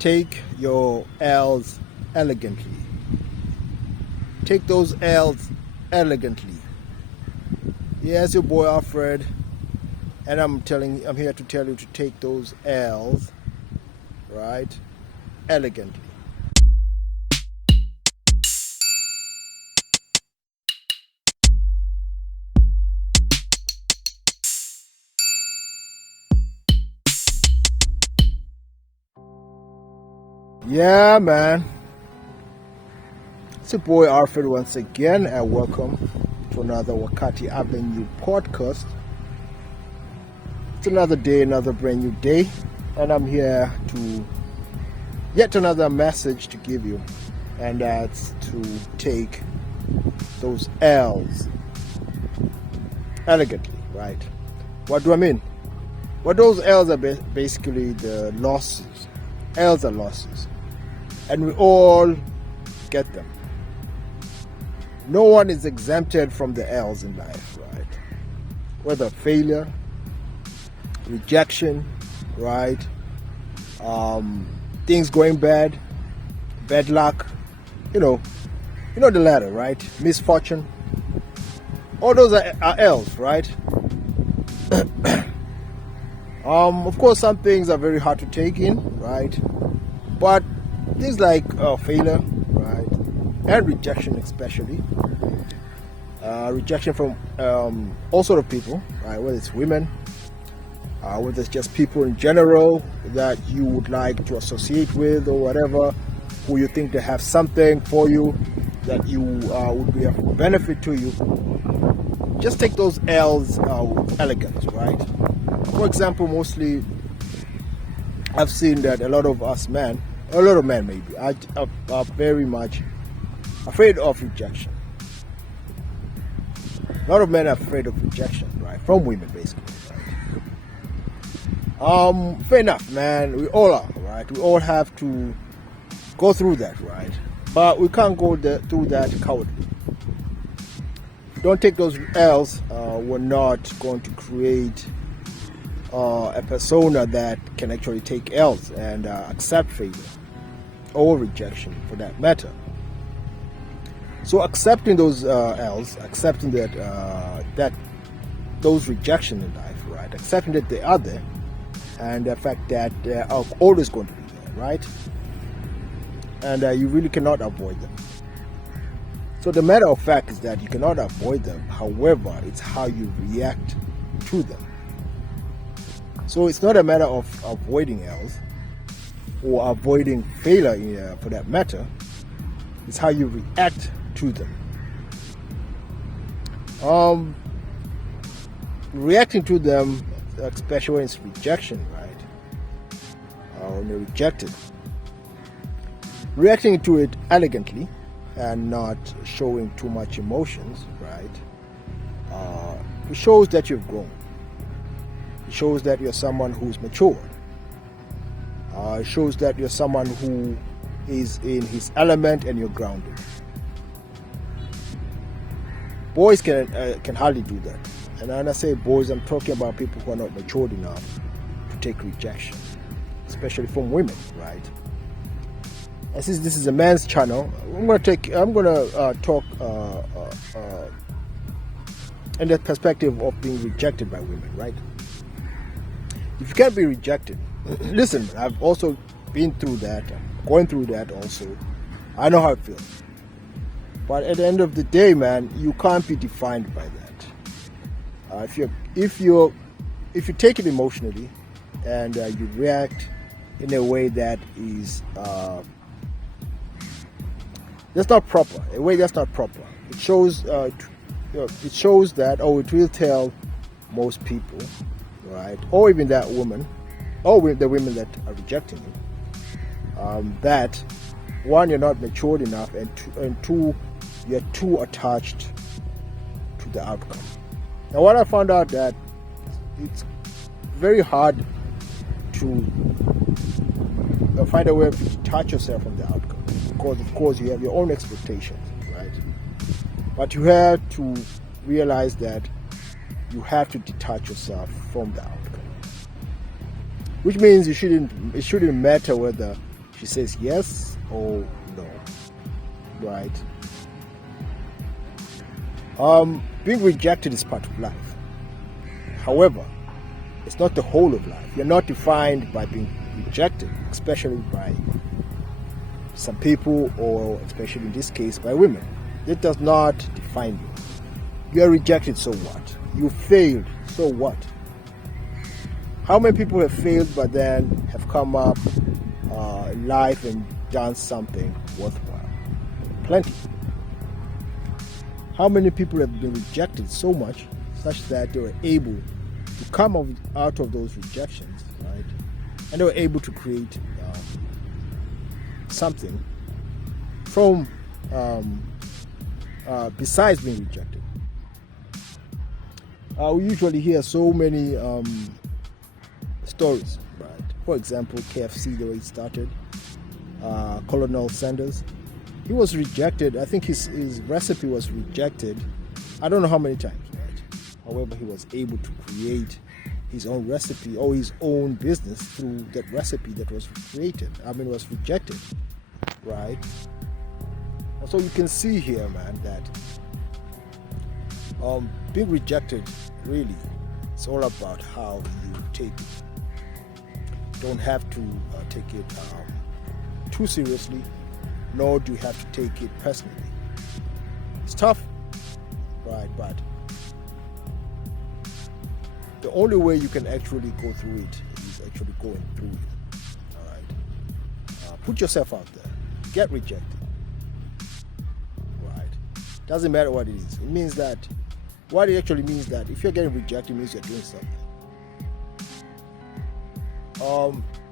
take your L's elegantly. Take those L's elegantly. Yes, your boy Alfred, and I'm here to tell you to take those L's, right, elegantly. Yeah, man. It's your boy Alfred once again, and welcome to another Wakati Avenue podcast. It's another day, another brand new day, and I'm here to yet another message to give you, and that's to take those L's elegantly, right? What do I mean? Well, those L's are basically the losses. L's are losses, and we all get them. No one is exempted from the L's in life, right? Whether failure, rejection, right? Things going bad, bad luck, you know the latter, right? Misfortune. All those are L's, right? Of course, some things are very hard to take in, right? But things like failure, right, and rejection, especially rejection from all sort of people, right? Whether it's women, whether it's just people in general that you would like to associate with or whatever, who you think they have something for you that you would be of benefit to you. Just take those L's with elegance, right? For example, mostly I've seen that a lot of men maybe, are very much afraid of rejection. A lot of men are afraid of rejection, right? From women, basically. Right? Fair enough, man. We all are, right? We all have to go through that, right? But we can't go through that cowardly. Don't take those L's. We're not going to create a persona that can actually take L's and accept failure or rejection, for that matter. So accepting those L's, accepting that those rejection in life, right? Accepting that they are there, and the fact that they are always going to be there, right? And you really cannot avoid them. So the matter of fact is that you cannot avoid them. However, it's how you react to them. So it's not a matter of avoiding L's or avoiding failure, for that matter. It's how you react to them. Reacting to them, especially when it's rejection, right? When you're rejected. Reacting to it elegantly and not showing too much emotions, right? It shows that you've grown. It shows that you're someone who's mature. It shows that you're someone who is in his element and you're grounded. Boys can hardly do that. And when I say boys, I'm talking about people who are not matured enough to take rejection, especially from women, right? And since this is a man's channel, I'm gonna talk in the perspective of being rejected by women, right? If you can't be rejected, listen, I've also been through that, going through that also. I know how it feels. But at the end of the day, man, you can't be defined by that. If you take it emotionally and you react in a way that is that's not proper, It shows that, it will tell most people, right, or even that woman, or the women that are rejecting you, that one, you're not matured enough, and two, you're too attached to the outcome. Now, what I found out that it's very hard to find a way to detach yourself from the outcome, because of course you have your own expectations, right? But you have to realize that you have to detach yourself from the outcome, which means it shouldn't matter whether She says yes or no, right? Being rejected is part of life. However, it's not the whole of life. You're not defined by being rejected, especially by some people, or especially in this case by women. It does not define you. You are rejected, so what? You failed, so what? How many people have failed but then have come up in life and done something worthwhile? Plenty. How many people have been rejected so much such that they were able to come out of those rejections, right? And they were able to create something from besides being rejected. We usually hear so many stories, right? For example, KFC, the way it started, Colonel Sanders, he was rejected. I think his recipe was rejected, I don't know how many times, right? However, he was able to create his own recipe or his own business through that recipe that was was rejected, right? So you can see here, man, that being rejected, really, it's all about how you take it. Don't have to take it too seriously, nor do you have to take it personally. It's tough, right? But the only way you can actually go through it is actually going through it. All right. Put yourself out there. Get rejected. Right. Doesn't matter what it is. It means that what it actually means that if you're getting rejected, it means you're doing something.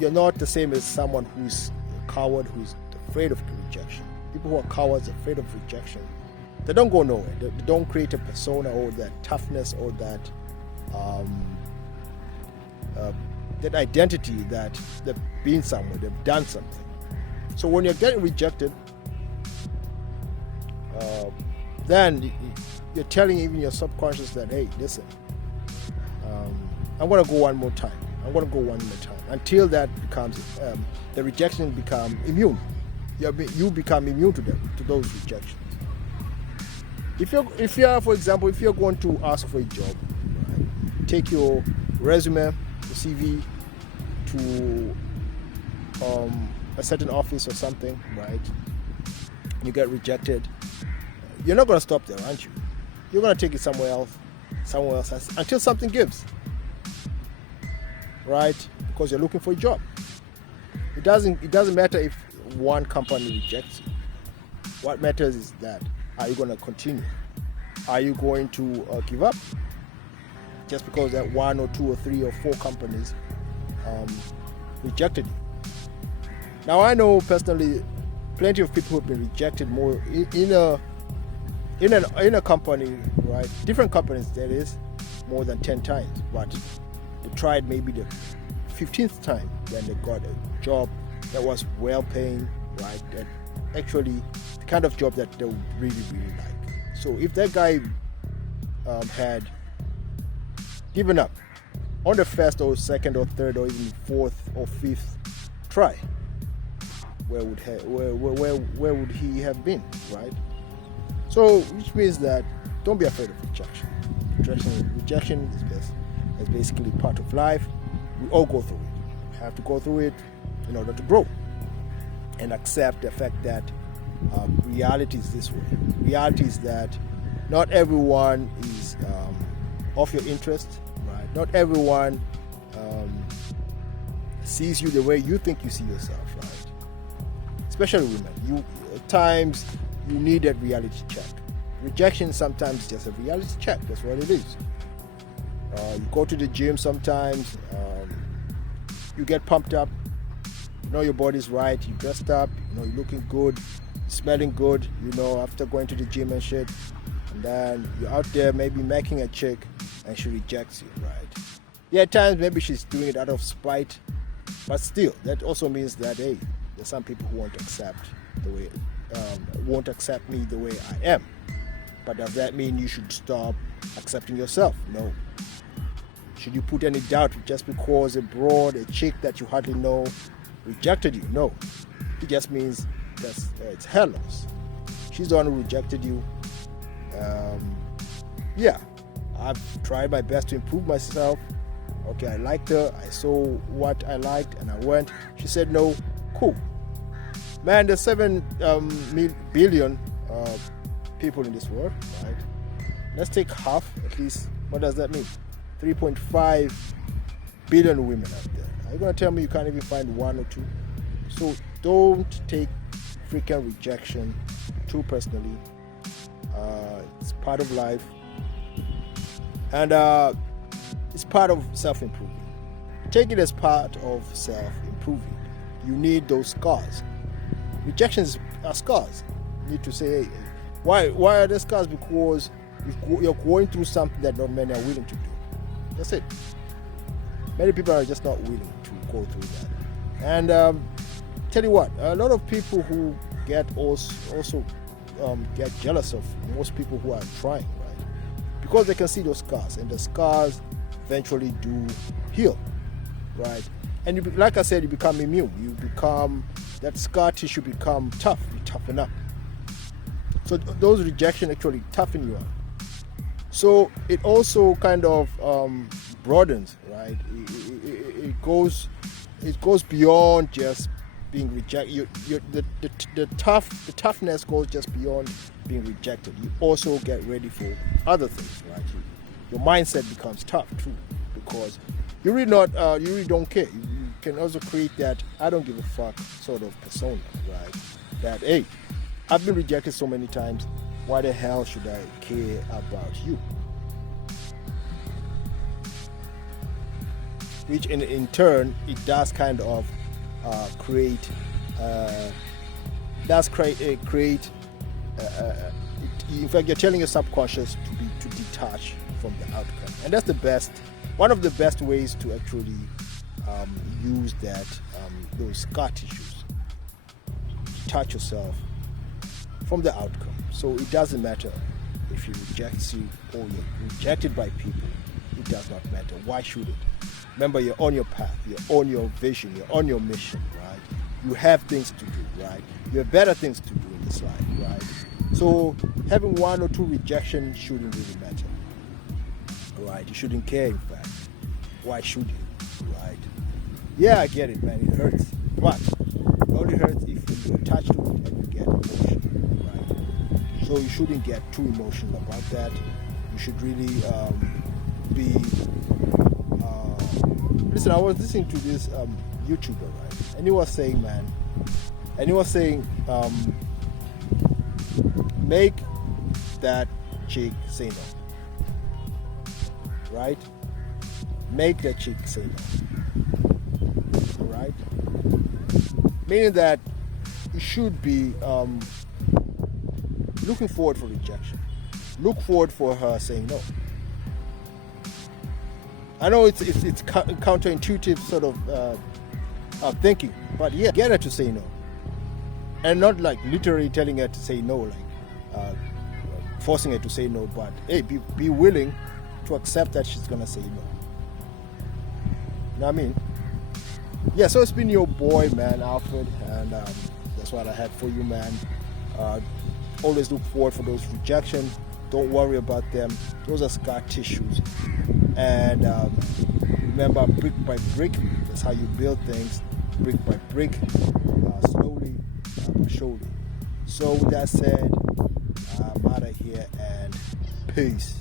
You're not the same as someone who's a coward, who's afraid of rejection. People who are cowards, afraid of rejection, they don't go nowhere. They don't create a persona or that toughness or that that identity that they've been somewhere, they've done something. So when you're getting rejected, then you're telling even your subconscious that, hey, listen, I'm going to go one more time. I'm going to go one more time until that becomes the rejection become immune. You become immune to them, to those rejections. If you're, for example, if you're going to ask for a job, right, take your resume, your CV to a certain office or something, right? You get rejected. You're not going to stop there, aren't you? You're going to take it somewhere else until something gives, right? Because you're looking for a job. It doesn't matter if one company rejects you. What matters is that, are you going to continue? Are you going to give up? Just because that one or two or three or four companies rejected you. Now I know personally plenty of people who have been rejected more in a company, right? Different companies, that is, more than 10 times, but they tried maybe the 15th time, then they got a job that was well paying, right? That actually the kind of job that they would really, really like. So if that guy had given up on the first or second or third or even fourth or fifth try, where would he have been, right? So which means that don't be afraid of rejection. Rejection is basically part of life. We all go through it. We have to go through it in order to grow and accept the fact that reality is this way. Reality is that not everyone is of your interest, right? Not everyone sees you the way you think you see yourself, right? Especially women. At times you need that reality check. Rejection sometimes is just a reality check. That's what it is. You go to the gym sometimes, you get pumped up, you know your body's right, you dressed up, you know you're looking good, smelling good, you know, after going to the gym and shit, and then you're out there maybe making a chick and she rejects you, right? Yeah, at times maybe she's doing it out of spite, but still, that also means that, hey, there's some people who won't accept me the way I am. But does that mean you should stop accepting yourself? No. Should you put any doubt just because a chick that you hardly know rejected you? No. it just means that it's her loss. She's the one who rejected you. Yeah, I've tried my best to improve myself. Okay, I liked her. I saw what I liked and I went. She said no. Cool. Man, there's 7 billion people in this world, right? Let's take half, at least. What does that mean? 3.5 billion women out there. Are you going to tell me you can't even find 1 or 2? So don't take freaking rejection too personally. It's part of life. And it's part of self-improvement. Take it as part of self-improvement. You need those scars. Rejections are scars. You need to say, hey, why are there scars? Because you're going through something that not many are willing to do. That's it. Many people are just not willing to go through that. And tell you what, a lot of people who get also get jealous of most people who are trying, right? Because they can see those scars, and the scars eventually do heal, right? And like I said, you become immune. That scar tissue become tough. You toughen up. So those rejection actually toughen you up. So it also kind of broadens, right? It goes beyond just being rejected. The toughness goes just beyond being rejected. You also get ready for other things, right? Your mindset becomes tough too, because you really don't care. You can also create that I don't give a fuck sort of persona, right? That, hey, I've been rejected so many times. Why the hell should I care about you? Which in turn, it does kind of create in fact, you're telling your subconscious to detach from the outcome, and that's one of the best ways to actually use those scar tissues. Detach yourself from the outcome. So it doesn't matter if you reject you or you're rejected by people. It does not matter. Why should it? Remember, you're on your path, you're on your vision, you're on your mission, right? You have things to do, right? You have better things to do in this life, right? So having 1 or 2 rejections shouldn't really matter, right? You shouldn't care, in fact. Why should you, right? Yeah, I get it, man. It hurts, but it only hurts if you're attached to it and you get emotional, right? So you shouldn't get too emotional about that. You should really be. Listen, I was listening to this YouTuber, right? And he was saying, make that chick say no, right? Make that chick say no, right? Meaning that you should be looking forward for rejection. Look forward for her saying no. I know it's counterintuitive sort of thinking, but yeah, get her to say no, and not like literally telling her to say no, like forcing her to say no, but hey, be willing to accept that she's gonna say no. You know what I mean? Yeah. So it's been your boy, man, Alfred, and that's what I had for you, man. Always look forward for those rejections. Don't worry about them. Those are scar tissues. And remember, brick by brick, that's how you build things. Brick by brick, slowly but surely. So with that said, I'm out of here and peace.